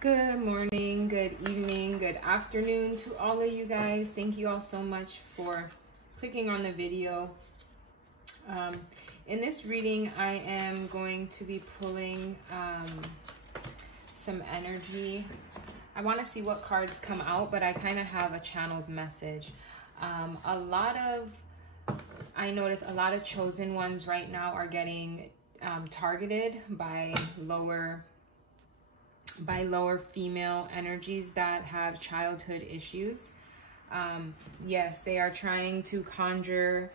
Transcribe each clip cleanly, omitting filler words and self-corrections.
Good morning, good evening, good afternoon to all of you guys. Thank you all so much for clicking on the video. In this reading, I am going to be pulling some energy. I want to see what cards come out, but I kind of have a channeled message. I notice a lot of chosen ones right now are getting targeted by lower female energies that have childhood issues. Yes, they are trying to conjure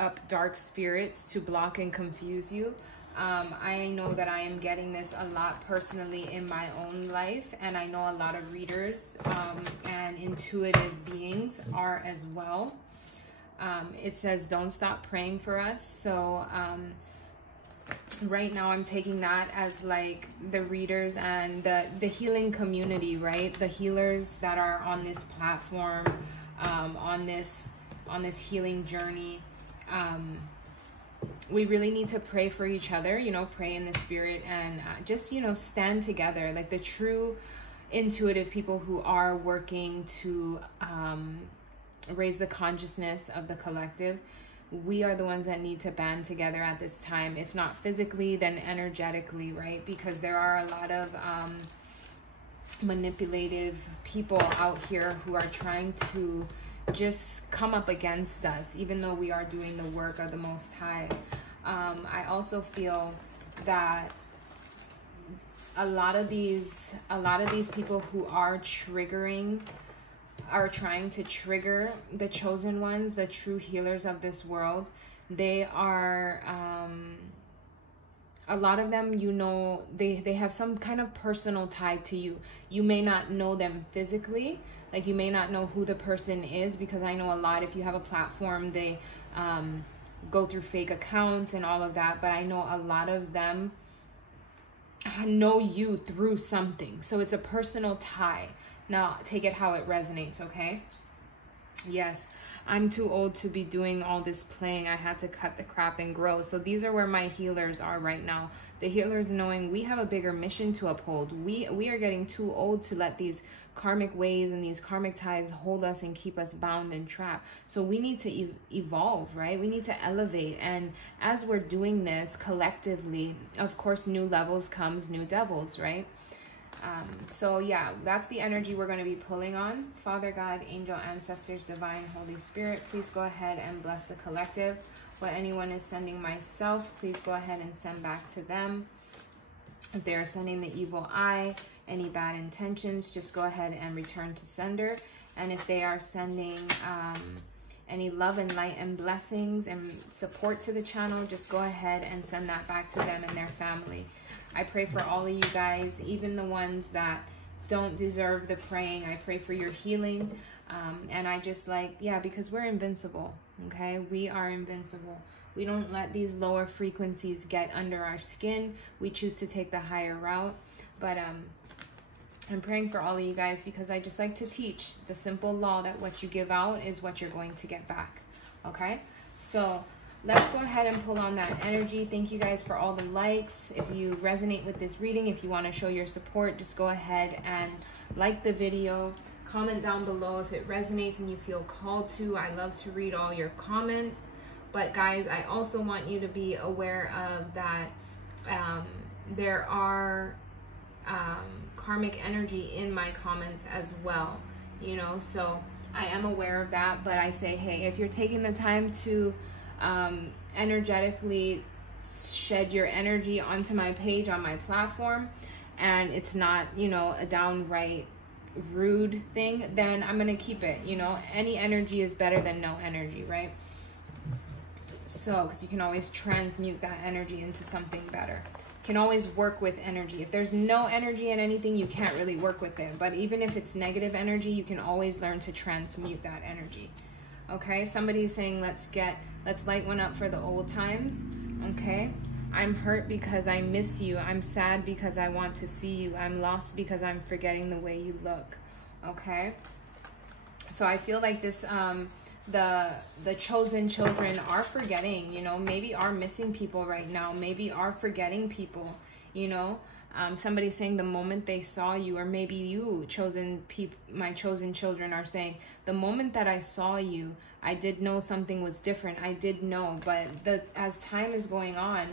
up dark spirits to block and confuse you. I know that I am getting this a lot personally in my own life, and I know a lot of readers and intuitive beings are as well. It says don't stop praying for us. So right now I'm taking that as like the readers and the healing community, right? The healers that are on this platform, on this healing journey. We really need to pray for each other, you know, pray in the spirit, and just, you know, stand together like the true intuitive people who are working to raise the consciousness of the collective. We are the ones that need to band together at this time, if not physically, then energetically, right? Because there are a lot of manipulative people out here who are trying to just come up against us, even though we are doing the work of the Most High. I also feel that a lot of these people who are trying to trigger the chosen ones, the true healers of this world. They are a lot of them, you know, they have some kind of personal tie to you. You may not know them physically, like you may not know who the person is, because I know a lot, if you have a platform, they go through fake accounts and all of that, but I know a lot of them know you through something. So it's a personal tie. Now, take it how it resonates, okay? Yes, I'm too old to be doing all this playing. I had to cut the crap and grow. So these are where my healers are right now. The healers knowing we have a bigger mission to uphold. We are getting too old to let these karmic ways and these karmic ties hold us and keep us bound and trapped. So we need to evolve, right? We need to elevate. And as we're doing this collectively, of course, new levels comes new devils, right? So yeah, that's the energy we're going to be pulling on. Father God, angel, ancestors, divine, Holy Spirit, please go ahead and bless the collective. What anyone is sending myself, please go ahead and send back to them. If they're sending the evil eye, any bad intentions, just go ahead and return to sender. And if they are sending any love and light and blessings and support to the channel, just go ahead and send that back to them and their family. I pray for all of you guys, even the ones that don't deserve the praying. I pray for your healing. And I just like, yeah, because we're invincible, okay? We are invincible. We don't let these lower frequencies get under our skin. We choose to take the higher route. But I'm praying for all of you guys because I just like to teach the simple law that what you give out is what you're going to get back, okay? So let's go ahead and pull on that energy. Thank you guys for all the likes. If you resonate with this reading, if you want to show your support, just go ahead and like the video. Comment down below if it resonates and you feel called to. I love to read all your comments. But guys, I also want you to be aware of that there are karmic energy in my comments as well, you know, so I am aware of that. But I say, hey, if you're taking the time to energetically shed your energy onto my page, on my platform, and it's not, you know, a downright rude thing, then I'm gonna keep it. You know, any energy is better than no energy, right? So because you can always transmute that energy into something better. You can always work with energy. If there's no energy in anything, you can't really work with it. But even if it's negative energy, you can always learn to transmute that energy. Okay, somebody's saying let's light one up for the old times. Okay, I'm hurt because I miss you. I'm sad because I want to see you. I'm lost because I'm forgetting the way you look. Okay, so I feel like this the chosen children are forgetting, you know, maybe are missing people right now, maybe are forgetting people, you know. Somebody's saying the moment they saw you, or maybe you, my chosen children, are saying, the moment that I saw you, I did know something was different. I did know, but as time is going on,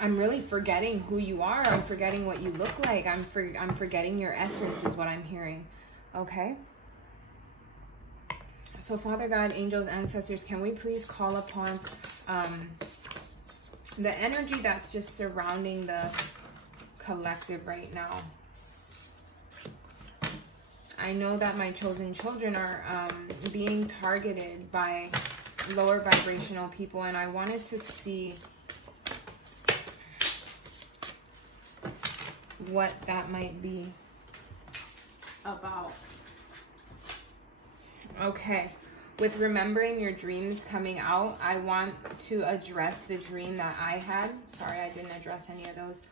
I'm really forgetting who you are. I'm forgetting what you look like. I'm forgetting your essence is what I'm hearing. Okay? So Father God, angels, ancestors, can we please call upon the energy that's just surrounding the collective right now? I know that my chosen children are being targeted by lower vibrational people, and I wanted to see what that might be about. Okay, with remembering your dreams coming out, I want to address the dream that I had. Sorry, I didn't address any of those.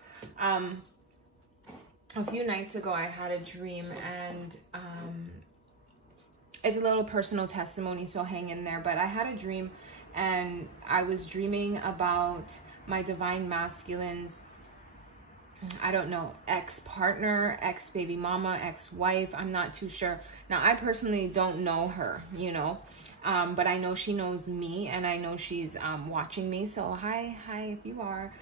A few nights ago, I had a dream, and it's a little personal testimony, so hang in there. But I had a dream, and I was dreaming about my divine masculines, I don't know, ex-partner, ex-baby mama, ex-wife. I'm not too sure. Now, I personally don't know her, you know, but I know she knows me, and I know she's watching me. So hi if you are.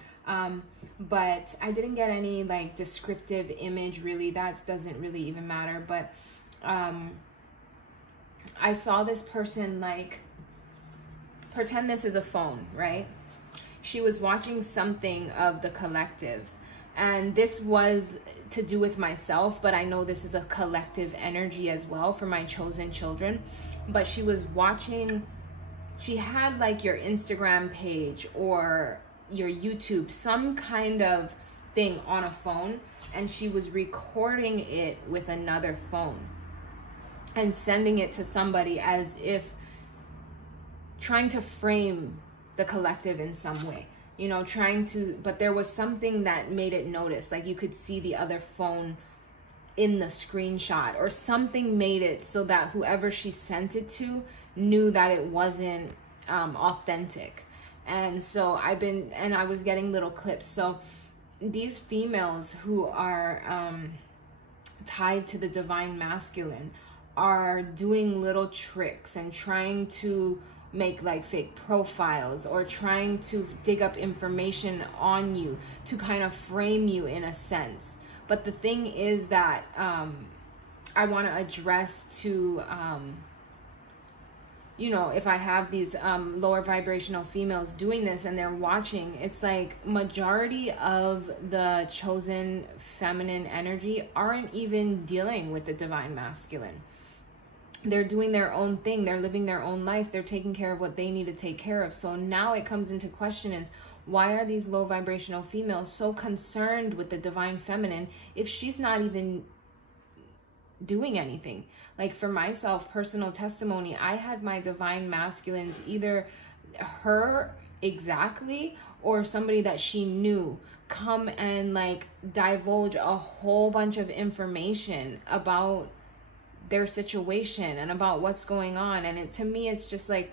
But I didn't get any like descriptive image, really. That doesn't really even matter. But I saw this person, like, pretend this is a phone, right? She was watching something of the collectives. And this was to do with myself, but I know this is a collective energy as well for my chosen children. But she was watching, she had like your Instagram page or your YouTube, some kind of thing on a phone, and she was recording it with another phone and sending it to somebody, as if trying to frame the collective in some way. You know, trying to, but there was something that made it notice. Like you could see the other phone in the screenshot, or something made it so that whoever she sent it to knew that it wasn't authentic. And so I was getting little clips. So these females who are tied to the divine masculine are doing little tricks and trying to make like fake profiles, or trying to dig up information on you to kind of frame you in a sense. But the thing is that I want to address to, you know, if I have these lower vibrational females doing this and they're watching, it's like majority of the chosen feminine energy aren't even dealing with the divine masculine. They're doing their own thing. They're living their own life. They're taking care of what they need to take care of. So now it comes into question is, why are these low vibrational females so concerned with the divine feminine if she's not even doing anything? Like for myself, personal testimony, I had my divine masculines, either her exactly or somebody that she knew, come and like divulge a whole bunch of information about their situation and about what's going on. And to me, it's just like,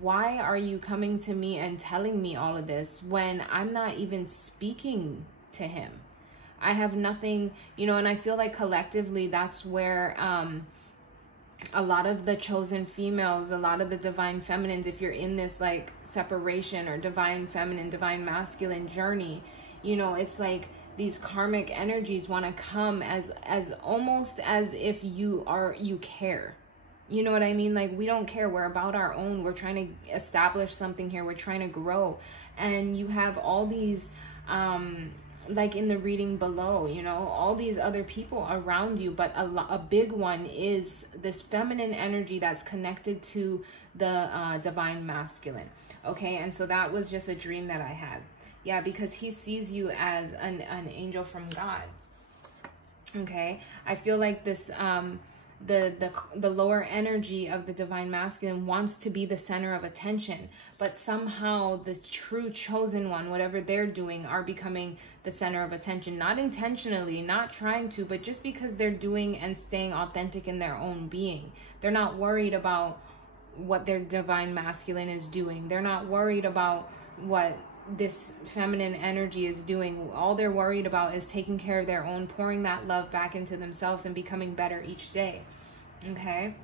why are you coming to me and telling me all of this when I'm not even speaking to him? I have nothing, you know. And I feel like collectively that's where a lot of the chosen females, a lot of the divine feminines, if you're in this like separation or divine feminine, divine masculine journey, you know, it's like these karmic energies want to come as almost as if you care. You know what I mean? Like, we don't care. We're about our own. We're trying to establish something here. We're trying to grow. And you have all these, like in the reading below, you know, all these other people around you. But a big one is this feminine energy that's connected to the divine masculine. Okay, and so that was just a dream that I had. Yeah, because he sees you as an angel from God. Okay, I feel like this the lower energy of the divine masculine wants to be the center of attention, but somehow the true chosen one, whatever they're doing, are becoming the center of attention. Not intentionally, not trying to, but just because they're doing and staying authentic in their own being. They're not worried about what their divine masculine is doing. They're not worried about what this feminine energy is doing. All they're worried about is taking care of their own, pouring that love back into themselves and becoming better each day. Okay?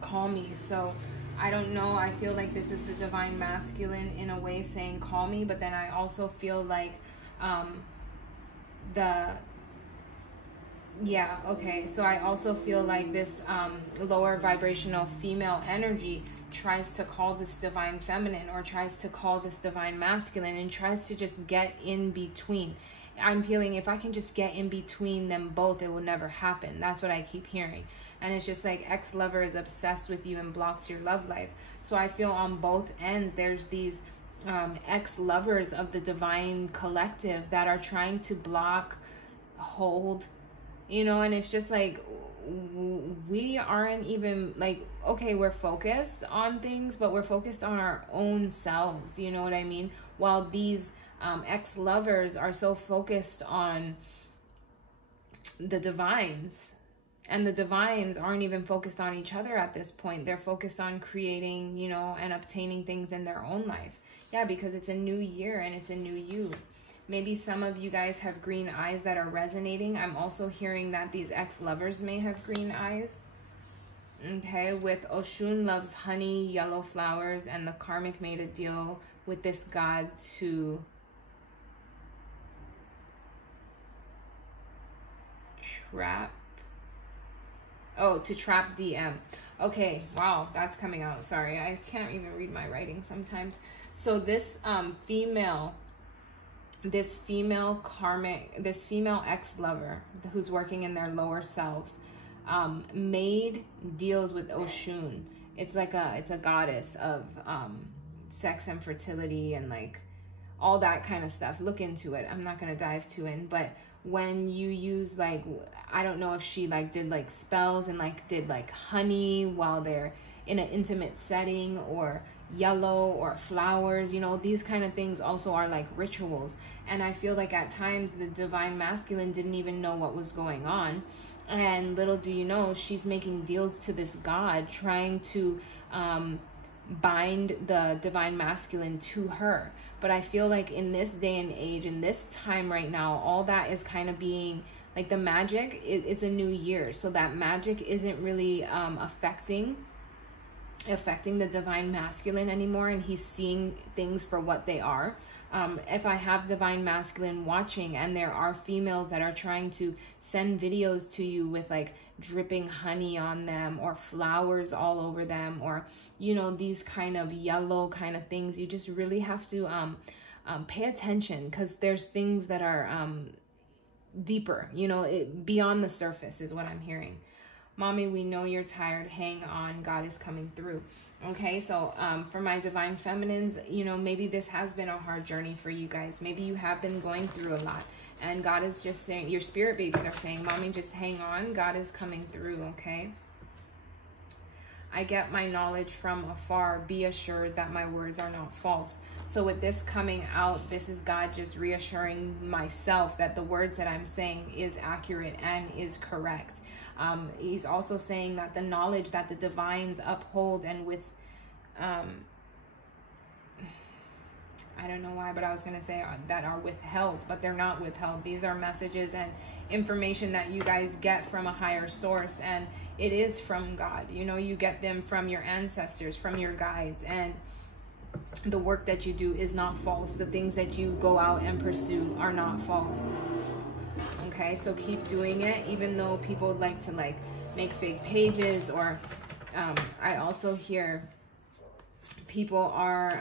Call me. So I don't know. I feel like this is the divine masculine in a way saying call me, but then I also feel like so I also feel like this lower vibrational female energy tries to call this divine feminine, or tries to call this divine masculine, and tries to just get in between. I'm feeling if I can just get in between them both, it will never happen. That's what I keep hearing. And it's just like ex-lover is obsessed with you and blocks your love life. So I feel on both ends, there's these ex-lovers of the divine collective that are trying to block, hold, you know, and it's just like, we aren't even like, okay, we're focused on things, but we're focused on our own selves, you know what I mean? While these ex-lovers are so focused on the divines, and the divines aren't even focused on each other at this point. They're focused on creating, you know, and obtaining things in their own life. Yeah, because it's a new year and it's a new you. Maybe some of you guys have green eyes that are resonating. I'm also hearing that these ex-lovers may have green eyes. Okay, with Oshun loves honey, yellow flowers, and the karmic made a deal with this god to trap DM. Okay, wow, that's coming out. Sorry, I can't even read my writing sometimes. So this female ex-lover who's working in their lower selves made deals with Oshun. It's a goddess of sex and fertility and like all that kind of stuff. Look into it. I'm not gonna dive too in, but when you use like, I don't know if she like did like spells and like did like honey while they're in an intimate setting, or yellow, or flowers, you know, these kind of things also are like rituals. And I feel like at times the divine masculine didn't even know what was going on, and little do you know, she's making deals to this god, trying to bind the divine masculine to her. But I feel like in this day and age, in this time right now, all that is kind of being like the magic, it's a new year, so that magic isn't really affecting the divine masculine anymore, and he's seeing things for what they are. If I have divine masculine watching and there are females that are trying to send videos to you with like dripping honey on them, or flowers all over them, or you know, these kind of yellow kind of things, you just really have to pay attention, because there's things that are deeper, you know, beyond the surface is what I'm hearing. Mommy, we know you're tired. Hang on. God is coming through. Okay, so for my divine feminines, you know, maybe this has been a hard journey for you guys. Maybe you have been going through a lot. And God is just saying, your spirit babies are saying, Mommy, just hang on. God is coming through, okay? I get my knowledge from afar. Be assured that my words are not false. So with this coming out, this is God just reassuring myself that the words that I'm saying is accurate and is correct. He's also saying that the knowledge that the divines uphold and with, I don't know why, but I was going to say that are withheld, but they're not withheld. These are messages and information that you guys get from a higher source, and it is from God. You know, you get them from your ancestors, from your guides, and the work that you do is not false. The things that you go out and pursue are not false. Okay, so keep doing it, even though people would like to like make fake pages, or I also hear people are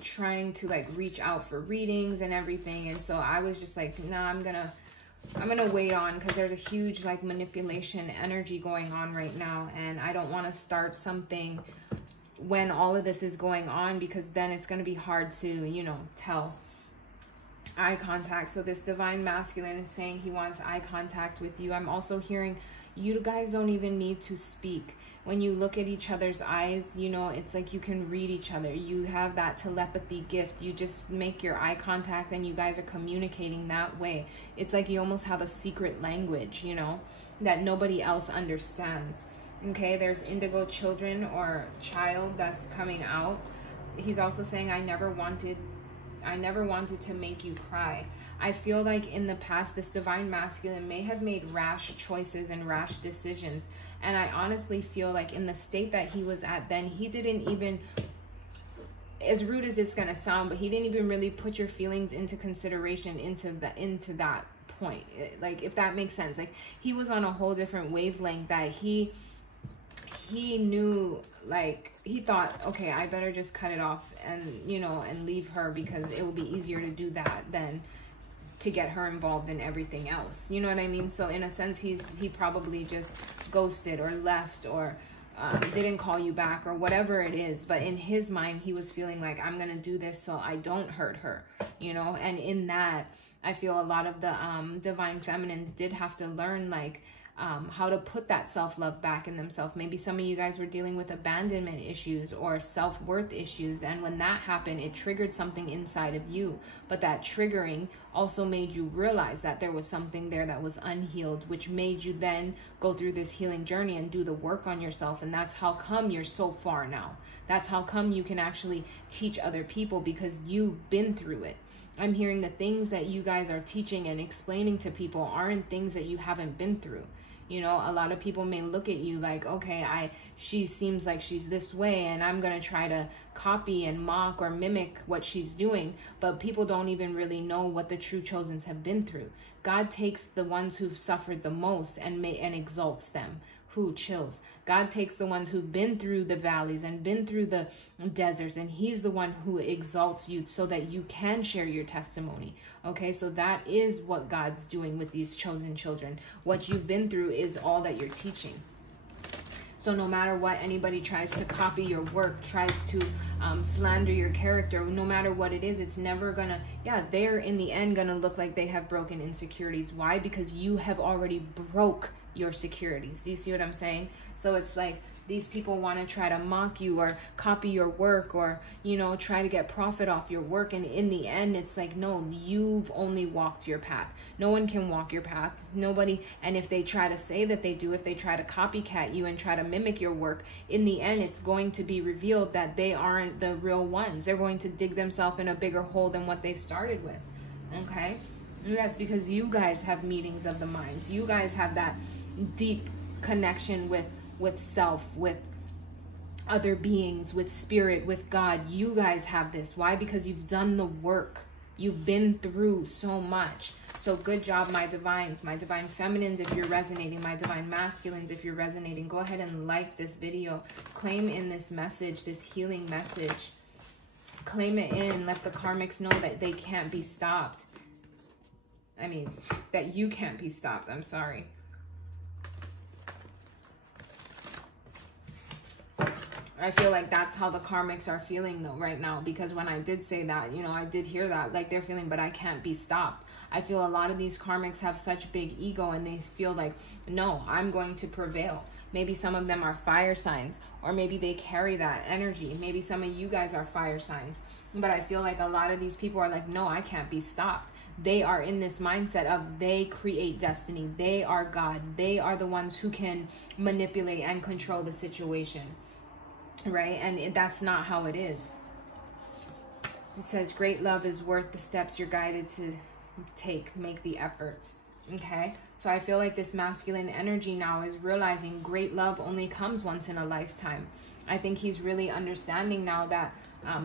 trying to like reach out for readings and everything. And so I was just like, nah, I'm gonna wait on, because there's a huge like manipulation energy going on right now, and I don't want to start something when all of this is going on, because then it's going to be hard to, you know, tell. Eye contact. So this divine masculine is saying he wants eye contact with you. I'm also hearing you guys don't even need to speak. When you look at each other's eyes, you know, it's like you can read each other. You have that telepathy gift. You just make your eye contact and you guys are communicating that way. It's like you almost have a secret language, you know, that nobody else understands. Okay, there's indigo children or child that's coming out. He's also saying, I never wanted I never wanted to make you cry. I feel like in the past, this divine masculine may have made rash choices and rash decisions. And I honestly feel like in the state that he was at then, he didn't even, as rude as it's going to sound, but he didn't even really put your feelings into consideration into that point. Like, if that makes sense. Like, he was on a whole different wavelength that he knew, like, he thought, okay, I better just cut it off and, you know, and leave her, because it will be easier to do that than to get her involved in everything else. You know what I mean? So in a sense, he probably just ghosted or left or didn't call you back or whatever it is. But in his mind, he was feeling like, I'm going to do this so I don't hurt her, you know? And in that, I feel a lot of the divine feminines did have to learn, like, how to put that self-love back in themselves. Maybe some of you guys were dealing with abandonment issues or self-worth issues. And when that happened, it triggered something inside of you. But that triggering also made you realize that there was something there that was unhealed, which made you then go through this healing journey and do the work on yourself. And that's how come you're so far now. That's how come you can actually teach other people, because you've been through it. I'm hearing the things that you guys are teaching and explaining to people aren't things that you haven't been through. You know, a lot of people may look at you like, okay, she seems like she's this way, and I'm going to try to copy and mock or mimic what she's doing. But people don't even really know what the true chosens have been through. God takes the ones who've suffered the most and exalts them. Who chills? God takes the ones who've been through the valleys and been through the deserts, and he's the one who exalts you so that you can share your testimony. Okay, so that is what God's doing with these chosen children. What you've been through is all that you're teaching. So no matter what anybody tries to copy your work, tries to slander your character, no matter what it is, it's never gonna, they're in the end gonna look like they have broken insecurities. Why? Because you have already broke your securities. Do you see what I'm saying? So it's like these people want to try to mock you or copy your work, or, you know, try to get profit off your work. And in the end, it's like, no, you've only walked your path. No one can walk your path. Nobody. And if they try to say that they do, if they try to copycat you and try to mimic your work, in the end, it's going to be revealed that they aren't the real ones. They're going to dig themselves in a bigger hole than what they started with. Okay. And that's because you guys have meetings of the minds. You guys have that deep connection with self, with other beings, with spirit, with God. You guys have this. Why? Because you've done the work. You've been through so much. So good job, my divines, my divine feminines, if you're resonating, my divine masculines, if you're resonating. Go ahead and like this video. Claim in this message, this healing message. Claim it in. Let the karmics know that they can't be stopped. I mean, that you can't be stopped. I'm sorry. I feel like that's how the karmics are feeling though right now, because when I did say that, you know, I did hear that, like they're feeling, but I can't be stopped. I feel a lot of these karmics have such big ego, and they feel like, no, I'm going to prevail. Maybe some of them are fire signs, or maybe they carry that energy. Maybe some of you guys are fire signs, but I feel like a lot of these people are like, no, I can't be stopped. They are in this mindset of they create destiny. They are God. They are the ones who can manipulate and control the situation. Right? And that's not how it is. It says, great love is worth the steps you're guided to take. Make the efforts. Okay? So I feel like this masculine energy now is realizing great love only comes once in a lifetime. I think he's really understanding now that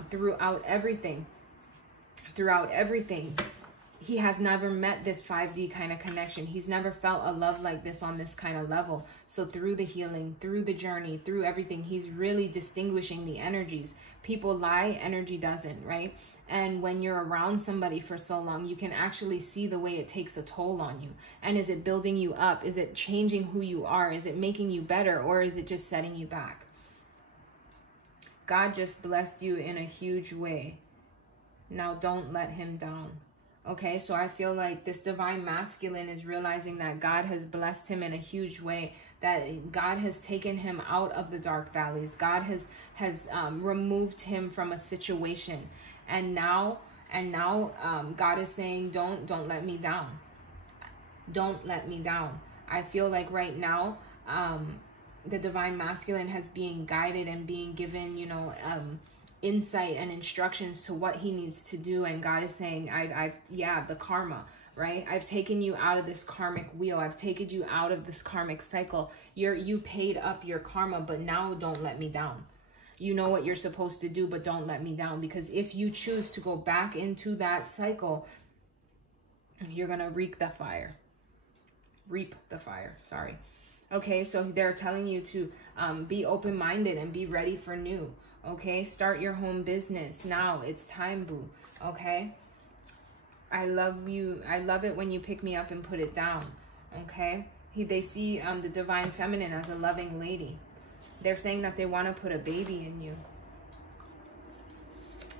throughout everything, he has never met this 5D kind of connection. He's never felt a love like this on this kind of level. So through the healing, through the journey, through everything, he's really distinguishing the energies. People lie, energy doesn't, right? And when you're around somebody for so long, you can actually see the way it takes a toll on you. And is it building you up? Is it changing who you are? Is it making you better? Or is it just setting you back? God just blessed you in a huge way. Now don't let him down. Okay, so I feel like this divine masculine is realizing that God has blessed him in a huge way, that God has taken him out of the dark valleys. God has removed him from a situation. And now God is saying, don't let me down. Don't let me down. I feel like right now, the divine masculine has being guided and being given, you know, insight and instructions to what he needs to do. And God is saying, yeah, the karma, right? I've taken you out of this karmic wheel. I've taken you out of this karmic cycle. You paid up your karma, but now don't let me down. You know what you're supposed to do, but don't let me down. Because if you choose to go back into that cycle, you're going to reap the fire. Sorry. Okay, so they're telling you to be open-minded and be ready for new. Okay, start your home business now. It's time, boo. Okay, I love you. I love it when you pick me up and put it down. Okay, they see the divine feminine as a loving lady. They're saying that they want to put a baby in you.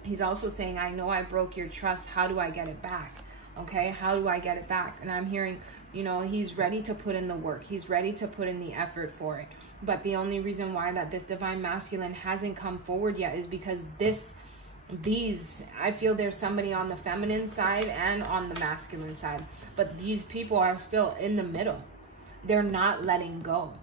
He's also saying, I know I broke your trust. How do I get it back? Okay, how do I get it back? And I'm hearing, you know, he's ready to put in the work. He's ready to put in the effort for it. But the only reason why that this divine masculine hasn't come forward yet is because I feel there's somebody on the feminine side and on the masculine side. But these people are still in the middle. They're not letting go.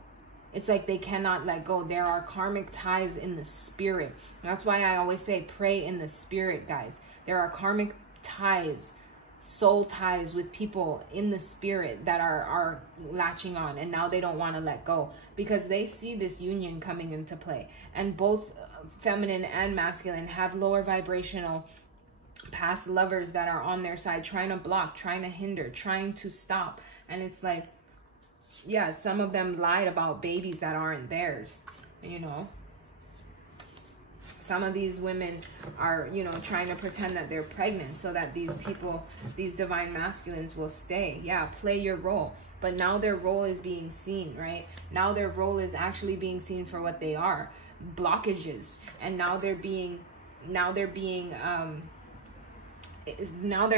It's like they cannot let go. There are karmic ties in the spirit. That's why I always say pray in the spirit, guys. There are karmic ties, soul ties with people in the spirit that are latching on, and now they don't want to let go because they see this union coming into play. And both feminine and masculine have lower vibrational past lovers that are on their side, trying to block, trying to hinder, trying to stop. And it's like, yeah, some of them lied about babies that aren't theirs, you know. Some of these women are, you know, trying to pretend that they're pregnant so that these people, these divine masculines will stay. Yeah, play your role. But now their role is being seen, right? Now their role is actually being seen for what they are, blockages. And now they're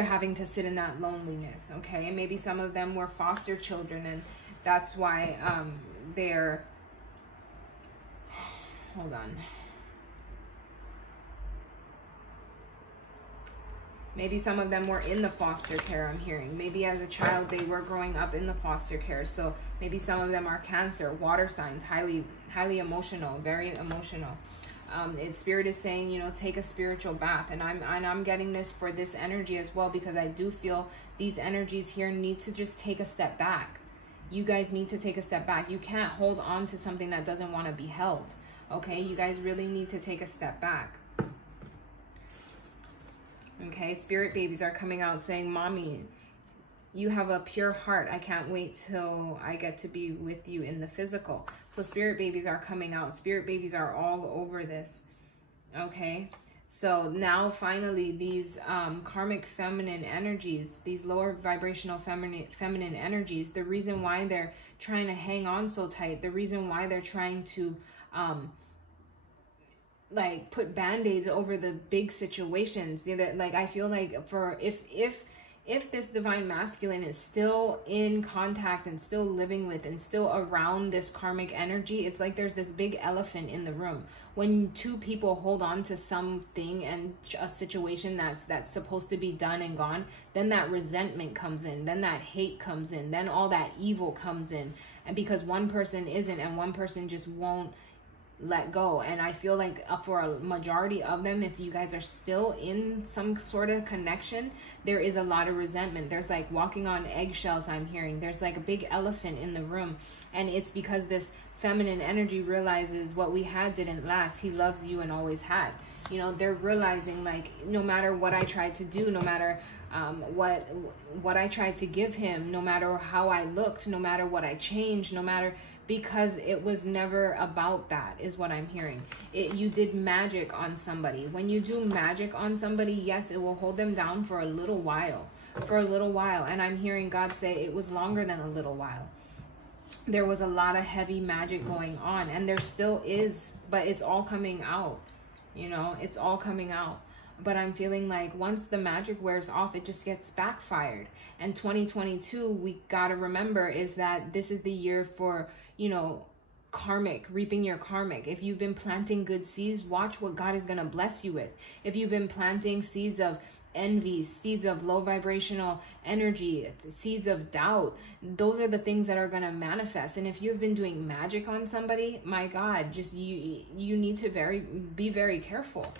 having to sit in that loneliness, okay? And maybe some of them were foster children, and that's why they're, hold on. Maybe some of them were in the foster care, I'm hearing. Maybe as a child, they were growing up in the foster care. So maybe some of them are Cancer, water signs, highly emotional, very emotional. Spirit is saying, you know, take a spiritual bath. And I'm getting this for this energy as well, because I do feel these energies here need to just take a step back. You guys need to take a step back. You can't hold on to something that doesn't want to be held. Okay, you guys really need to take a step back. Okay, spirit babies are coming out saying, Mommy, you have a pure heart. I can't wait till I get to be with you in the physical. So spirit babies are coming out. Spirit babies are all over this. Okay, so now finally these karmic feminine energies, these lower vibrational feminine energies, the reason why they're trying to hang on so tight, the reason why they're trying to like put band-aids over the big situations, like I feel like for if this divine masculine is still in contact and still living with and still around this karmic energy, it's like there's this big elephant in the room. When two people hold on to something and a situation that's supposed to be done and gone, then that resentment comes in, then that hate comes in, then all that evil comes in. And because one person isn't, and one person just won't let go. And I feel like for a majority of them, if you guys are still in some sort of connection, there is a lot of resentment. There's like walking on eggshells, I'm hearing. There's like a big elephant in the room, and it's because this feminine energy realizes what we had didn't last. He loves you and always had. You know, they're realizing, like, no matter what I tried to do, no matter what I tried to give him, no matter how I looked, no matter what I changed, no matter, because it was never about that, is what I'm hearing. You did magic on somebody. When you do magic on somebody, yes, it will hold them down for a little while. And I'm hearing God say it was longer than a little while. There was a lot of heavy magic going on, and there still is, but it's all coming out. You know, it's all coming out. But I'm feeling like once the magic wears off, it just gets backfired. And 2022, we got to remember, is that this is the year for, you know, karmic, reaping your karmic. If you've been planting good seeds, watch what God is going to bless you with. If you've been planting seeds of envy, seeds of low vibrational energy, seeds of doubt, those are the things that are going to manifest. And if you've been doing magic on somebody, my God, just you need to be very careful.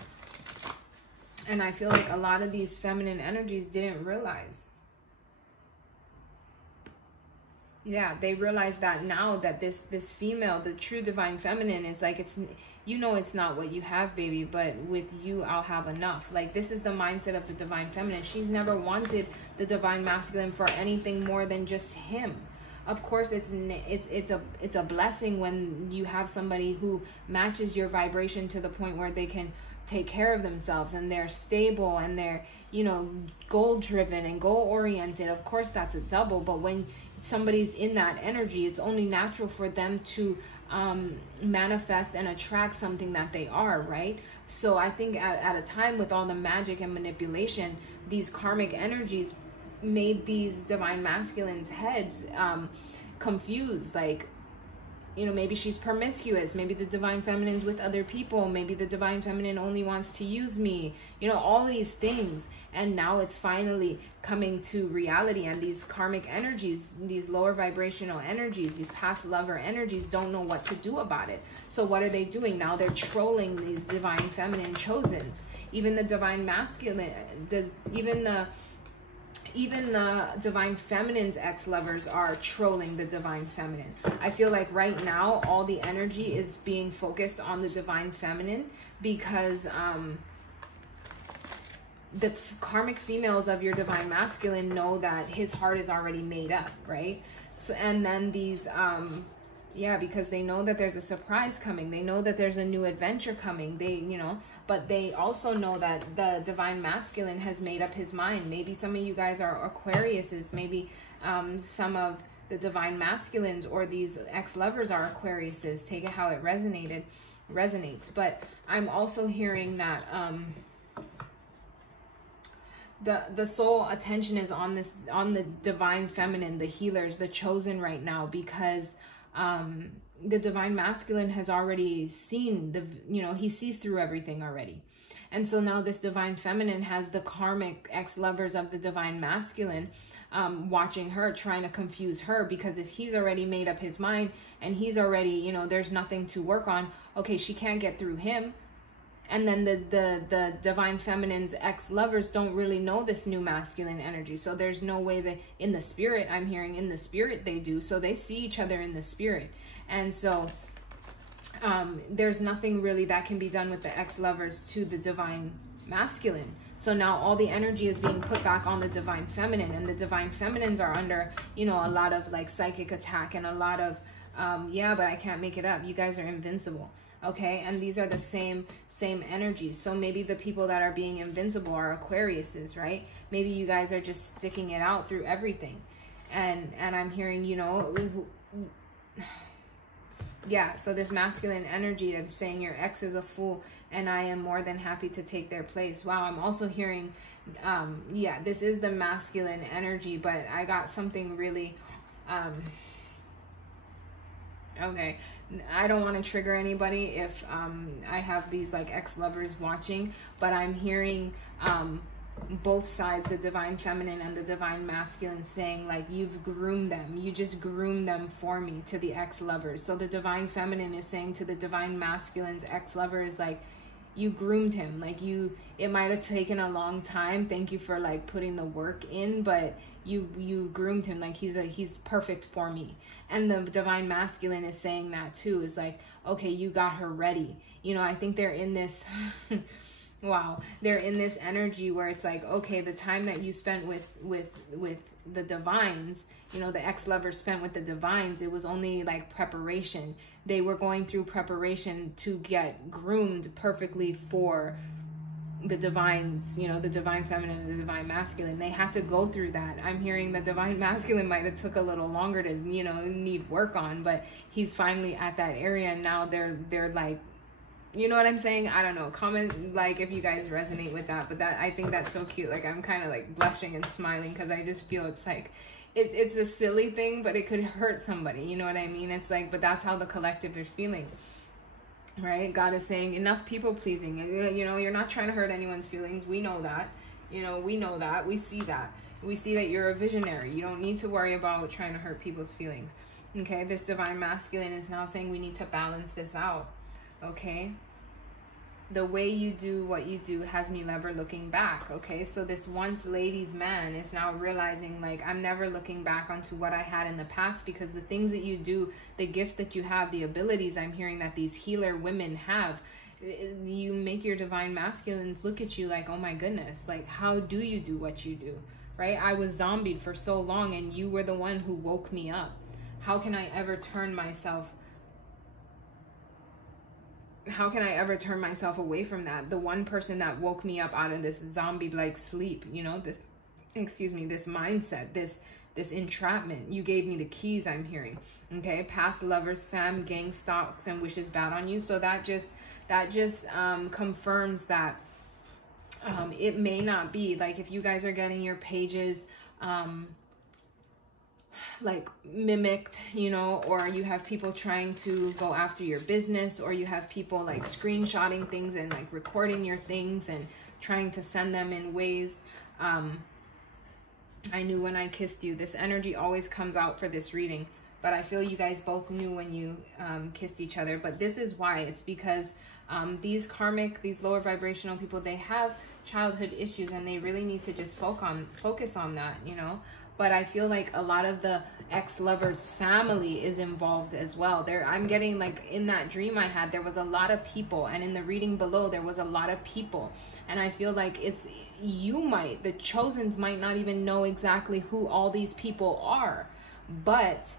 And I feel like a lot of these feminine energies didn't realize. Yeah, they realize that now, that this female, the true divine feminine, is like, it's, you know, it's not what you have, baby, but with you, I'll have enough. Like, this is the mindset of the divine feminine. She's never wanted the divine masculine for anything more than just him. Of course, it's a blessing when you have somebody who matches your vibration to the point where they can take care of themselves and they're stable and they're, you know, goal driven and goal oriented. Of course, that's a double. But when somebody's in that energy, it's only natural for them to manifest and attract something that they are, right? So I think at a time with all the magic and manipulation, these karmic energies made these divine masculines' heads confused. Like, you know, maybe she's promiscuous, maybe the divine feminine's with other people, maybe the divine feminine only wants to use me, you know, all these things. And now it's finally coming to reality, and these karmic energies, these lower vibrational energies, these past lover energies don't know what to do about it. So what are they doing now? They're trolling these divine feminine chosens. Even the divine masculine, even the divine feminine's ex-lovers are trolling the divine feminine. I feel like right now all the energy is being focused on the divine feminine, because the karmic females of your divine masculine know that his heart is already made up, right? So, and then these yeah, because they know that there's a surprise coming, they know that there's a new adventure coming, they, you know, but they also know that the divine masculine has made up his mind. Maybe some of you guys are Aquariuses, maybe some of the divine masculines or these ex-lovers are Aquariuses. Take it how it resonates. But I'm also hearing that the soul attention is on the divine feminine, the healers, the chosen right now, because the divine masculine has already seen he sees through everything already. And so now this divine feminine has the karmic ex-lovers of the divine masculine watching her, trying to confuse her, because if he's already made up his mind and he's already, you know, there's nothing to work on, okay, she can't get through him. And then the divine feminine's ex-lovers don't really know this new masculine energy. So there's no way that in the spirit, I'm hearing in the spirit they do. So they see each other in the spirit. And so there's nothing really that can be done with the ex-lovers to the divine masculine. So now all the energy is being put back on the divine feminine, and the divine feminines are under, you know, a lot of like psychic attack and a lot of, yeah, but I can't make it up. You guys are invincible. Okay, and these are the same energies. So maybe the people that are being invincible are Aquariuses, right? Maybe you guys are just sticking it out through everything. And I'm hearing, you know, yeah, so this masculine energy of saying your ex is a fool and I am more than happy to take their place. Wow, I'm also hearing, yeah, this is the masculine energy, but I got something really, okay, I don't want to trigger anybody if I have these like ex-lovers watching, but I'm hearing both sides, the divine feminine and the divine masculine, saying like, you've groomed them, you just groomed them for me, to the ex-lovers. So the divine feminine is saying to the divine masculine's ex-lover is like, you groomed him, like it might have taken a long time, thank you for like putting the work in, but you groomed him, like he's perfect for me. And the divine masculine is saying that too, is like, okay, you got her ready. You know, I think they're in this wow, they're in this energy where it's like, okay, the time that you spent with the divines, you know, the ex-lovers spent with the divines, it was only like preparation. They were going through preparation to get groomed perfectly for the divines, you know, the divine feminine and the divine masculine. They had to go through that. I'm hearing the divine masculine might have took a little longer to, you know, need work on, but he's finally at that area, and now they're like, you know what I'm saying? I don't know. Comment like if you guys resonate with that. But that, I think that's so cute. Like, I'm kind of like blushing and smiling because I just feel it's like, it's a silly thing, but it could hurt somebody. You know what I mean? It's like, but that's how the collective is feeling. Right? God is saying enough people pleasing. You know, you're not trying to hurt anyone's feelings. We know that. You know, we know that. We see that. We see that you're a visionary. You don't need to worry about trying to hurt people's feelings. Okay? This divine masculine is now saying we need to balance this out. Okay? The way you do what you do has me never looking back. Okay, so this once ladies man is now realizing, like, I'm never looking back onto what I had in the past, because the things that you do, the gifts that you have, the abilities I'm hearing that these healer women have, you make your divine masculines look at you like, oh my goodness, like, how do you do what you do, right? I was zombied for so long and you were the one who woke me up. How can I ever turn myself away from that? The one person that woke me up out of this zombie-like sleep, you know, this, excuse me, this mindset, this entrapment. You gave me the keys, I'm hearing. Okay, past lovers, fam, gang stalks, and wishes bad on you. So that just confirms that it may not be, like, if you guys are getting your pages like mimicked, you know, or you have people trying to go after your business, or you have people like screenshotting things and like recording your things and trying to send them in ways. I knew when I kissed you. This energy always comes out for this reading, but I feel you guys both knew when you kissed each other. But this is why. It's because these karmic, these lower vibrational people, they have childhood issues and they really need to just focus on that, you know. But I feel like a lot of the ex-lover's family is involved as well. I'm getting, like, in that dream I had, there was a lot of people, and in the reading below there was a lot of people, and I feel like the chosens might not even know exactly who all these people are, but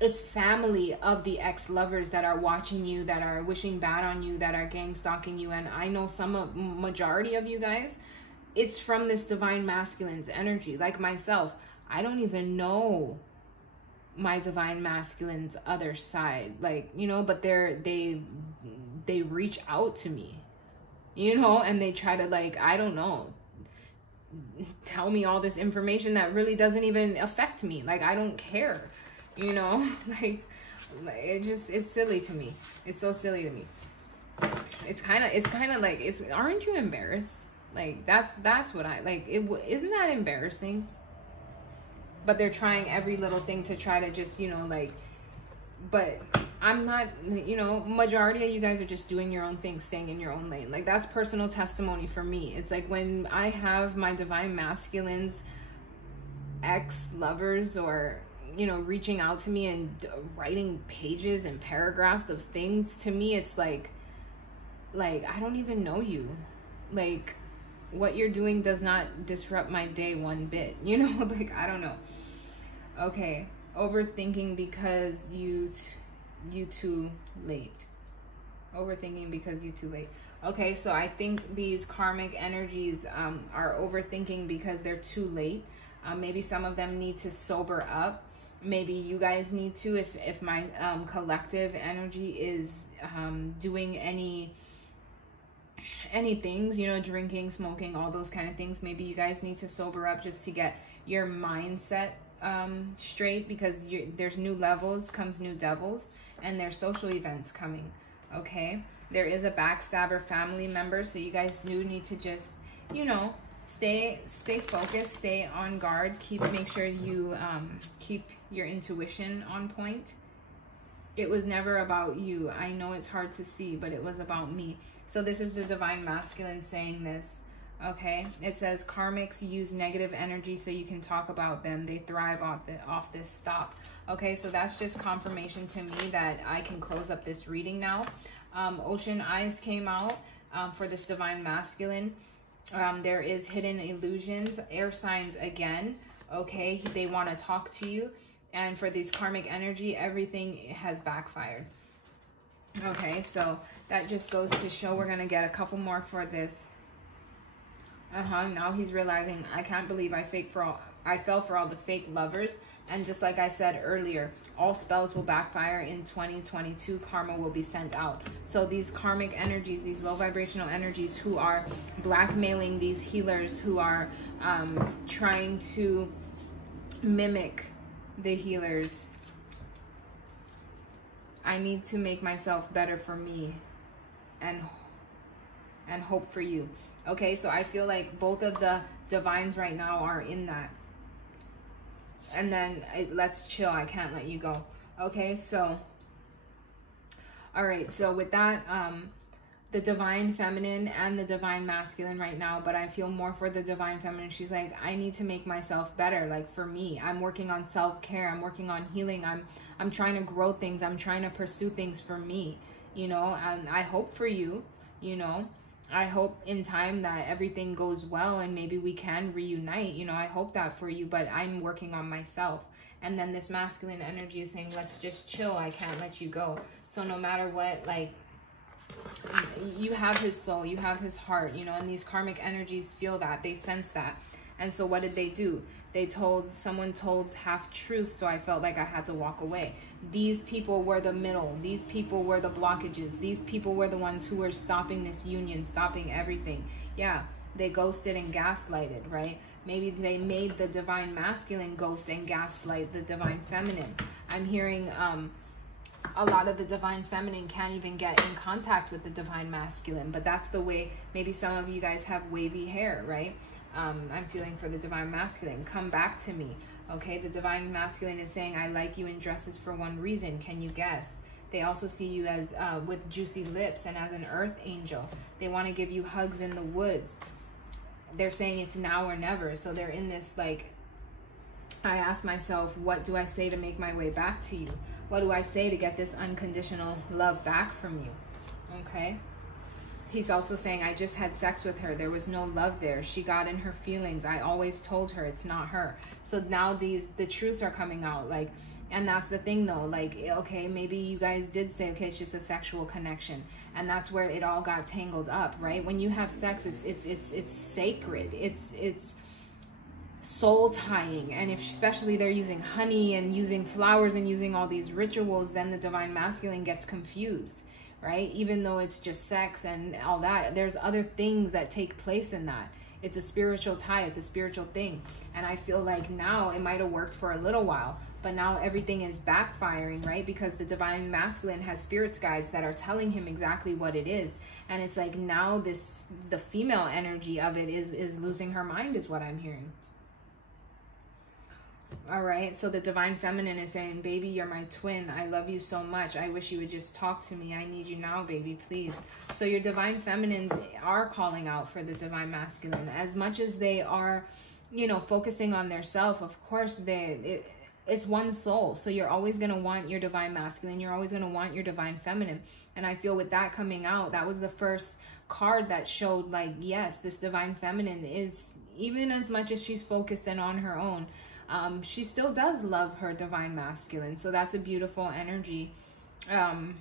it's family of the ex-lovers that are watching you, that are wishing bad on you, that are gang stalking you. And I know majority of you guys, it's from this divine masculine's energy. Like myself, I don't even know my divine masculine's other side, like, you know, but they reach out to me, you know, and they try to, like, I don't know, tell me all this information that really doesn't even affect me. Like, I don't care, you know, like it's silly to me. It's so silly to me. It's kind of like, aren't you embarrassed? Like, that's what I like. Isn't that embarrassing? But they're trying every little thing to try to just, you know, like, but I'm not, you know, majority of you guys are just doing your own thing, staying in your own lane. Like, that's personal testimony for me. It's like when I have my divine masculines, ex-lovers, or, you know, reaching out to me and writing pages and paragraphs of things to me, it's like I don't even know you. Like, what you're doing does not disrupt my day one bit, you know. Like, I don't know. Okay, overthinking because you too late. Overthinking because you too late. Okay, so I think these karmic energies are overthinking because they're too late. Maybe some of them need to sober up. Maybe you guys need to, if my collective energy is doing any things, you know, drinking, smoking, all those kind of things, maybe you guys need to sober up just to get your mindset straight, because there's new levels, comes new devils, and there's social events coming. Okay, there is a backstabber family member, so you guys do need to just, you know, stay focused, stay on guard, make sure you keep your intuition on point. It was never about you. I know it's hard to see, but it was about me. So this is the divine masculine saying this. Okay, it says karmics use negative energy so you can talk about them. They thrive off this. Stop. Okay, so that's just confirmation to me that I can close up this reading now. Ocean eyes came out for this divine masculine. There is hidden illusions, air signs again. Okay, they want to talk to you, and for this karmic energy, everything has backfired. Okay, so that just goes to show we're gonna get a couple more for this. Now he's realizing, I can't believe I fell for all the fake lovers. And just like I said earlier, all spells will backfire in 2022. Karma will be sent out. So these karmic energies, these low vibrational energies who are blackmailing these healers, who are trying to mimic the healers, I need to make myself better for me and hope for you. Okay, so I feel like both of the divines right now are in that. And then let's chill. I can't let you go. Okay, so all right, so with that, the divine feminine and the divine masculine right now, but I feel more for the divine feminine. She's like, I need to make myself better. Like for me, I'm working on self-care. I'm working on healing. I'm trying to grow things. I'm trying to pursue things for me, you know, and I hope for you, you know, I hope in time that everything goes well and maybe we can reunite, you know, I hope that for you, but I'm working on myself. And then this masculine energy is saying, let's just chill. I can't let you go. So no matter what, like, you have his soul, you have his heart, you know, and these karmic energies feel that, they sense that. And so what did they do? Someone told half truths, so I felt like I had to walk away. These people were the middle. These people were the blockages. These people were the ones who were stopping this union, stopping everything. Yeah, they ghosted and gaslighted, right? Maybe they made the divine masculine ghost and gaslight the divine feminine. I'm hearing a lot of the divine feminine can't even get in contact with the divine masculine, but that's the way. Maybe some of you guys have wavy hair, right? I'm feeling for the divine masculine. Come back to me. Okay, the divine masculine is saying, I like you in dresses for one reason. Can you guess? They also see you as with juicy lips and as an earth angel. They want to give you hugs in the woods. They're saying it's now or never. So they're in this, like, I ask myself, what do I say to make my way back to you? What do I say to get this unconditional love back from you? Okay. He's also saying, I just had sex with her. There was no love there. She got in her feelings. I always told her it's not her. So now the truths are coming out. Like, and that's the thing though. Like, okay, maybe you guys did say, okay, it's just a sexual connection. And that's where it all got tangled up, right? When you have sex, it's sacred. It's soul tying. And if especially they're using honey and using flowers and using all these rituals, then the divine masculine gets confused. Right? Even though it's just sex and all that, there's other things that take place in that. It's a spiritual tie. It's a spiritual thing. And I feel like now it might have worked for a little while, but now everything is backfiring, right? Because the divine masculine has spirits guides that are telling him exactly what it is. And it's like now the female energy of it is losing her mind is what I'm hearing. All right, so the divine feminine is saying, baby, you're my twin. I love you so much. I wish you would just talk to me. I need you now, baby, please. So your divine feminines are calling out for the divine masculine. As much as they are, you know, focusing on their self, of course, it's one soul. So you're always going to want your divine masculine. You're always going to want your divine feminine. And I feel with that coming out, that was the first card that showed, like, yes, this divine feminine is, even as much as she's focused and on her own, she still does love her divine masculine. So that's a beautiful energy. That's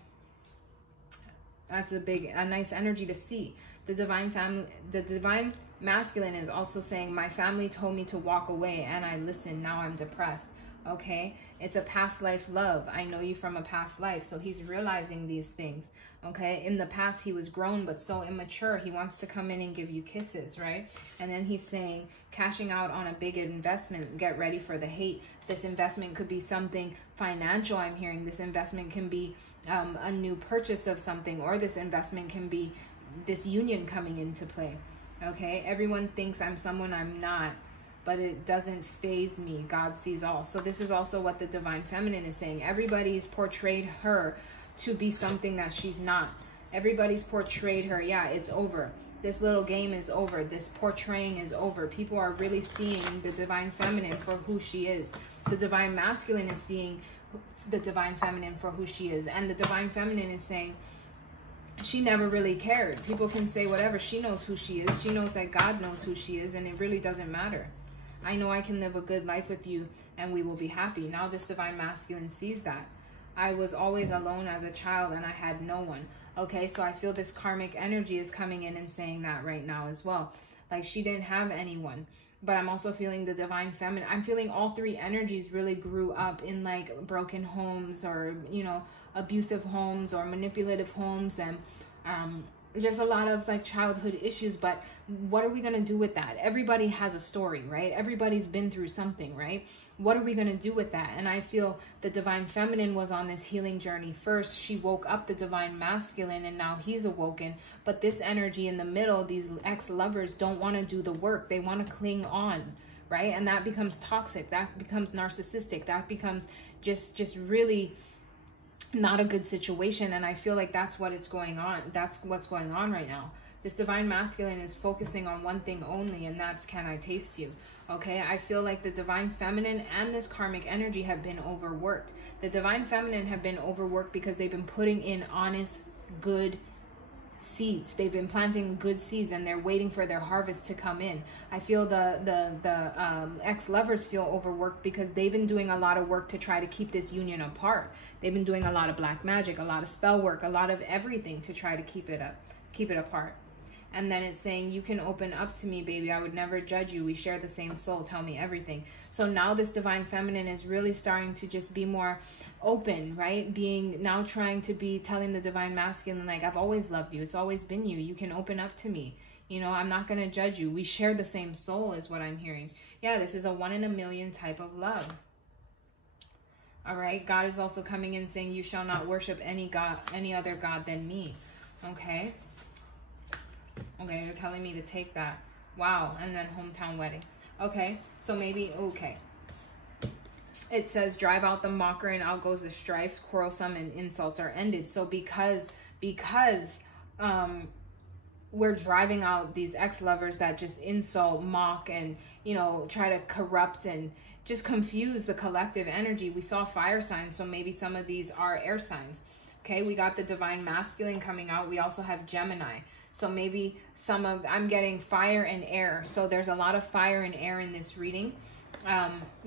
a nice energy to see. The divine masculine is also saying, my family told me to walk away and I listened. Now I'm depressed. Okay, it's a past life love. I know you from a past life. So he's realizing these things. Okay, in the past he was grown but so immature. He wants to come in and give you kisses, right? And then he's saying, cashing out on a big investment, get ready for the hate. This investment could be something financial, I'm hearing. This investment can be a new purchase of something, or this investment can be this union coming into play. Okay, everyone thinks I'm someone I'm not, but it doesn't faze me. God sees all. So this is also what the divine feminine is saying. Everybody's portrayed her to be something that she's not. Everybody's portrayed her. Yeah, it's over. This little game is over. This portraying is over. People are really seeing the divine feminine for who she is. The divine masculine is seeing the divine feminine for who she is. And the divine feminine is saying, she never really cared. People can say whatever. She knows who she is. She knows that God knows who she is, and it really doesn't matter. I know I can live a good life with you and we will be happy. Now this divine masculine sees that. I was always alone as a child and I had no one. Okay, so I feel this karmic energy is coming in and saying that right now as well. Like she didn't have anyone. But I'm also feeling the divine feminine. I'm feeling all three energies really grew up in like broken homes, or, you know, abusive homes or manipulative homes, and just a lot of like childhood issues. But what are we going to do with that? Everybody has a story, right? Everybody's been through something, right? What are we going to do with that? And I feel the divine feminine was on this healing journey first. She woke up the divine masculine and now he's awoken. But this energy in the middle, these ex-lovers don't want to do the work. They want to cling on, right? And that becomes toxic. That becomes narcissistic. That becomes just really not a good situation. And I feel like that's what it's going on. That's what's going on right now. This divine masculine is focusing on one thing only, and that's, can I taste you? Okay, I feel like the divine feminine and this karmic energy have been overworked. The divine feminine have been overworked because they've been putting in honest, good seeds. They've been planting good seeds, and they're waiting for their harvest to come in. I feel the ex-lovers feel overworked because they've been doing a lot of work to try to keep this union apart. They've been doing a lot of black magic, a lot of spell work, a lot of everything to try to keep it apart. And then it's saying, you can open up to me, baby. I would never judge you. We share the same soul. Tell me everything. So now this divine feminine is really starting to just be more open, right? Now trying to be telling the divine masculine, like, I've always loved you. It's always been you. You can open up to me. You know, I'm not going to judge you. We share the same soul is what I'm hearing. Yeah, this is a 1 in a million type of love. All right. God is also coming in saying, you shall not worship any other God than me. Okay. Okay, they're telling me to take that. Wow. And then hometown wedding. Okay, so maybe, okay. It says, drive out the mocker and out goes the strifes, quarrelsome and insults are ended. So because we're driving out these ex-lovers that just insult, mock, and, you know, try to corrupt and just confuse the collective energy. We saw fire signs, so maybe some of these are air signs. Okay, we got the divine masculine coming out. We also have Gemini. So maybe I'm getting fire and air. So there's a lot of fire and air in this reading.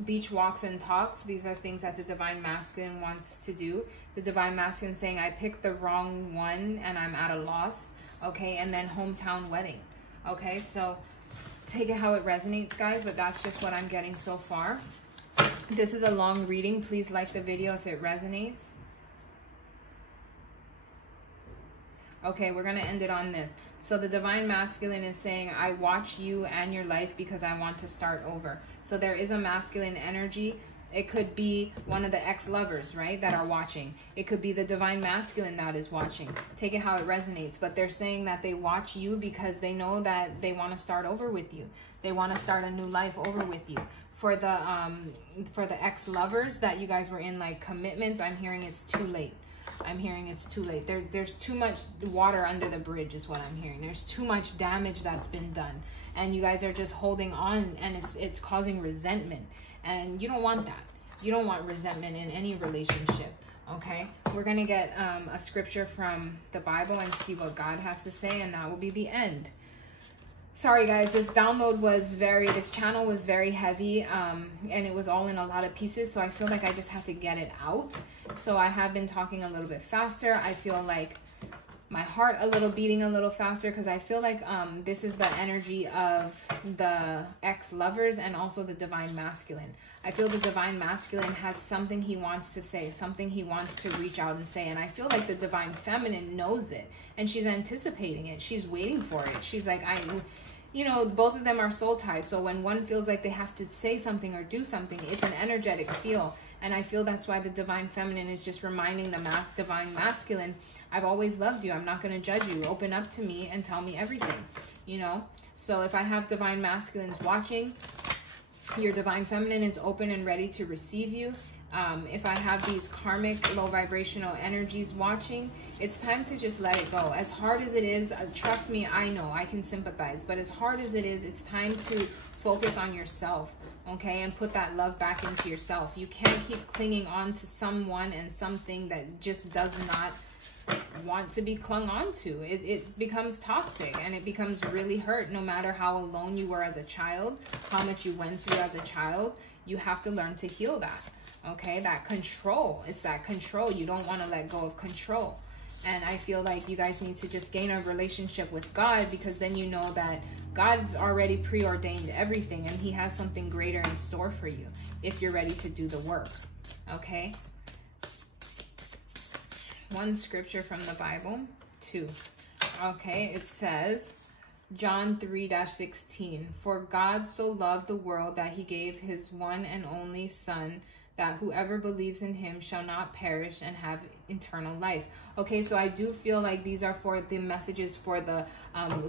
Beach walks and talks. These are things that the divine masculine wants to do. The divine masculine saying, I picked the wrong one and I'm at a loss. Okay, and then hometown wedding. Okay, so take it how it resonates, guys, but that's just what I'm getting so far. This is a long reading. Please like the video if it resonates. Okay, we're going to end it on this. So the divine masculine is saying, I watch you and your life because I want to start over. So there is a masculine energy. It could be one of the ex-lovers, right, that are watching. It could be the divine masculine that is watching. Take it how it resonates. But they're saying that they watch you because they know that they want to start over with you. They want to start a new life over with you. For the ex-lovers that you guys were in, like, commitments, I'm hearing it's too late. I'm hearing it's too late. There's too much water under the bridge is what I'm hearing. There's too much damage that's been done. And you guys are just holding on, and it's causing resentment. And you don't want that. You don't want resentment in any relationship. Okay? We're going to get a scripture from the Bible and see what God has to say, and that will be the end. Sorry guys, this channel was very heavy, and it was all in a lot of pieces, so I feel like I just have to get it out. So I have been talking a little bit faster. I feel like my heart beating a little faster because I feel like this is the energy of the ex-lovers and also the divine masculine. I feel the divine masculine has something he wants to say, something he wants to reach out and say, and I feel like the divine feminine knows it, and she's anticipating it. She's waiting for it. She's like, you know, both of them are soul ties. So when one feels like they have to say something or do something, it's an energetic feel. And I feel that's why the divine feminine is just reminding the divine masculine, I've always loved you. I'm not going to judge you. Open up to me and tell me everything, you know? So if I have divine masculines watching, your divine feminine is open and ready to receive you. If I have these karmic low vibrational energies watching, it's time to just let it go. As hard as it is, trust me, I know, I can sympathize, but as hard as it is, it's time to focus on yourself, okay, and put that love back into yourself. You can't keep clinging on to someone and something that just does not want to be clung on to. It becomes toxic, and it becomes really hurt. No matter how alone you were as a child, how much you went through as a child, you have to learn to heal that. Okay, that control, it's that control. You don't want to let go of control. And I feel like you guys need to just gain a relationship with God, because then you know that God's already preordained everything, and he has something greater in store for you if you're ready to do the work. Okay, one scripture from the Bible, 2. Okay, it says John 3-16, for God so loved the world that he gave his one and only son, that whoever believes in him shall not perish and have eternal life. Okay, so I do feel like these are for the messages for the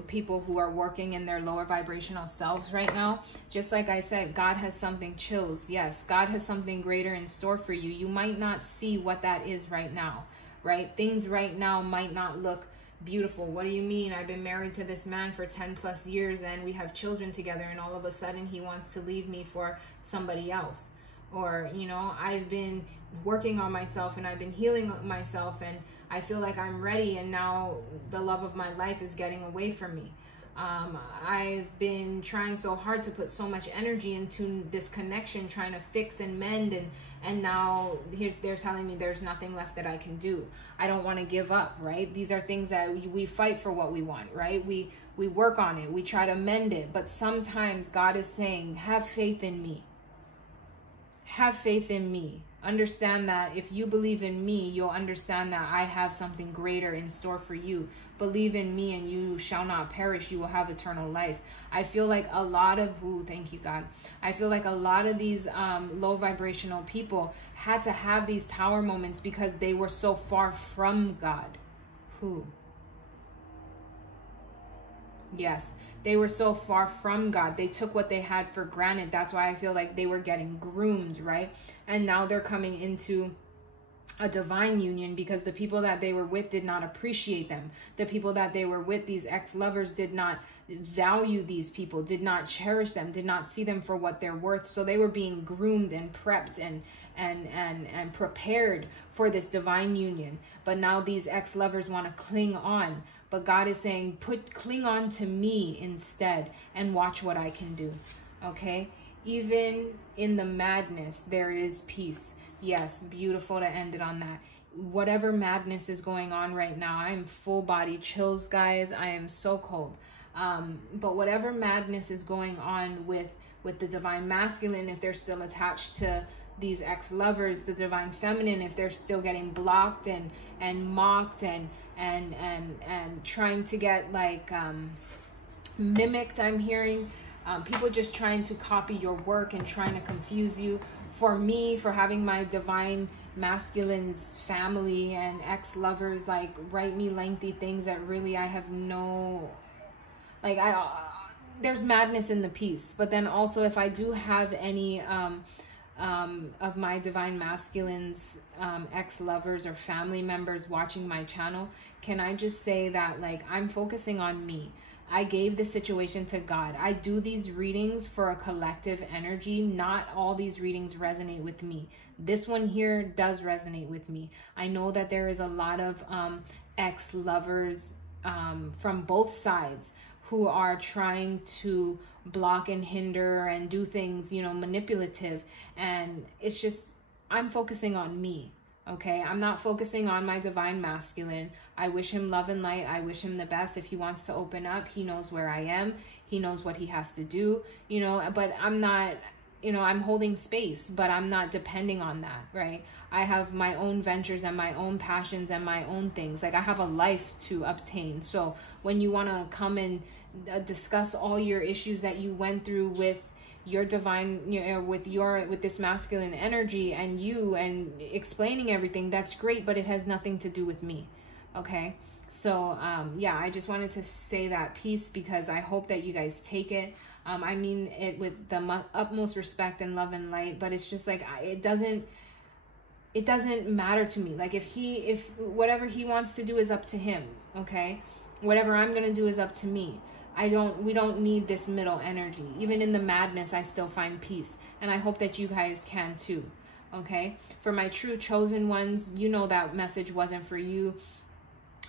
people who are working in their lower vibrational selves right now. Just like I said, God has something, chills. Yes, God has something greater in store for you. You might not see what that is right now, right? Things right now might not look beautiful. What do you mean? I've been married to this man for 10 plus years and we have children together, and all of a sudden he wants to leave me for somebody else. Or, you know, I've been working on myself and I've been healing myself and I feel like I'm ready, and now the love of my life is getting away from me. I've been trying so hard to put so much energy into this connection, trying to fix and mend, and now they're telling me there's nothing left that I can do. I don't want to give up, right? These are things that we fight for what we want, right? We work on it, we try to mend it, but sometimes God is saying, have faith in me. Have faith in me. Understand that if you believe in me, you'll understand that I have something greater in store for you. Believe in me and you shall not perish. You will have eternal life. I feel like a lot of, thank you, God. I feel like a lot of these low vibrational people had to have these tower moments because they were so far from God. Yes. They were so far from God. They took what they had for granted. That's why I feel like they were getting groomed, right? And now they're coming into a divine union because the people that they were with did not appreciate them. The people that they were with, these ex-lovers, did not value these people, did not cherish them, did not see them for what they're worth. So they were being groomed and prepped and prepared for this divine union. But now these ex-lovers want to cling on. But God is saying, cling on to me instead and watch what I can do. Okay? Even in the madness, there is peace. Yes, beautiful to end it on that. Whatever madness is going on right now, I'm full body chills, guys. I am so cold. But whatever madness is going on with the divine masculine, if they're still attached to these ex-lovers, the divine feminine, if they're still getting blocked and mocked and trying to get like mimicked, I'm hearing people just trying to copy your work and trying to confuse you. For me, for having my divine masculine's family and ex-lovers like write me lengthy things that really I have no, like, there's madness in the piece. But then also, if I do have any of my divine masculine's ex-lovers or family members watching my channel, can I just say that, like, I'm focusing on me. I gave the situation to God. I do these readings for a collective energy. Not all these readings resonate with me. This one here does resonate with me. I know that there is a lot of ex-lovers from both sides who are trying to block and hinder and do things, you know, manipulative. And it's just, I'm focusing on me. Okay, I'm not focusing on my divine masculine. I wish him love and light. I wish him the best. If he wants to open up, he knows where I am. He knows what he has to do, you know, but I'm not, you know, I'm holding space, but I'm not depending on that, right? I have my own ventures and my own passions and my own things. Like, I have a life to obtain. So when you want to come and discuss all your issues that you went through with your divine, you know, with this masculine energy and explaining everything, that's great, but it has nothing to do with me. Okay, so yeah, I just wanted to say that piece because I hope that you guys take it. I mean it with the utmost respect and love and light, but it's just like, it doesn't matter to me. Like, if whatever he wants to do is up to him. Okay, whatever I'm gonna do is up to me. We don't need this middle energy. Even in the madness, I still find peace. And I hope that you guys can too. Okay? For my true chosen ones, you know that message wasn't for you.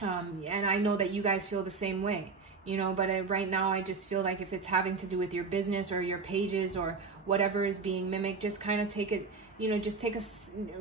And I know that you guys feel the same way. You know, but right now I just feel like if it's having to do with your business or your pages or whatever is being mimicked, just kind of take it, you know, just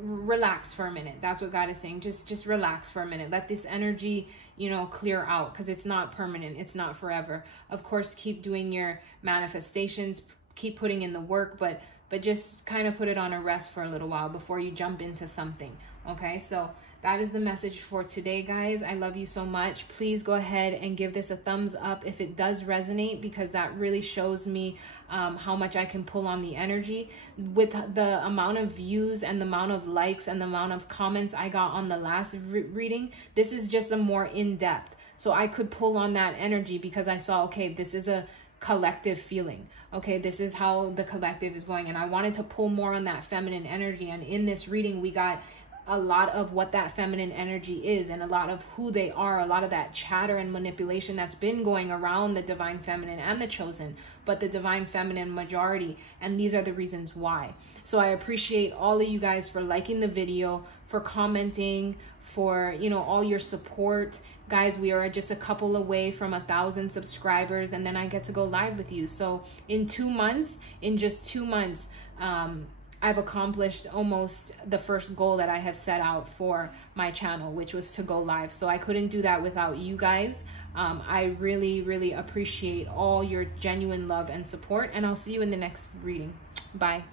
relax for a minute. That's what God is saying. Just relax for a minute. Let this energy, you know, clear out, because it's not permanent. It's not forever. Of course, keep doing your manifestations, keep putting in the work, but just kind of put it on a rest for a little while before you jump into something. Okay, so that is the message for today, guys. I love you so much. Please go ahead and give this a thumbs up if it does resonate, because that really shows me how much I can pull on the energy. With the amount of views and the amount of likes and the amount of comments I got on the last reading, this is just a more in-depth. So I could pull on that energy because I saw, okay, this is a collective feeling. Okay, this is how the collective is going. And I wanted to pull more on that feminine energy. And in this reading, we got a lot of what that feminine energy is and a lot of who they are, a lot of that chatter and manipulation that's been going around the divine feminine and the chosen, but the divine feminine majority. And these are the reasons why. So I appreciate all of you guys for liking the video, for commenting, for, you know, all your support. Guys, we are just a couple away from 1,000 subscribers, and then I get to go live with you. So in 2 months, in just 2 months, I've accomplished almost the first goal that I have set out for my channel, which was to go live. So I couldn't do that without you guys. I really, really appreciate all your genuine love and support, and I'll see you in the next reading. Bye.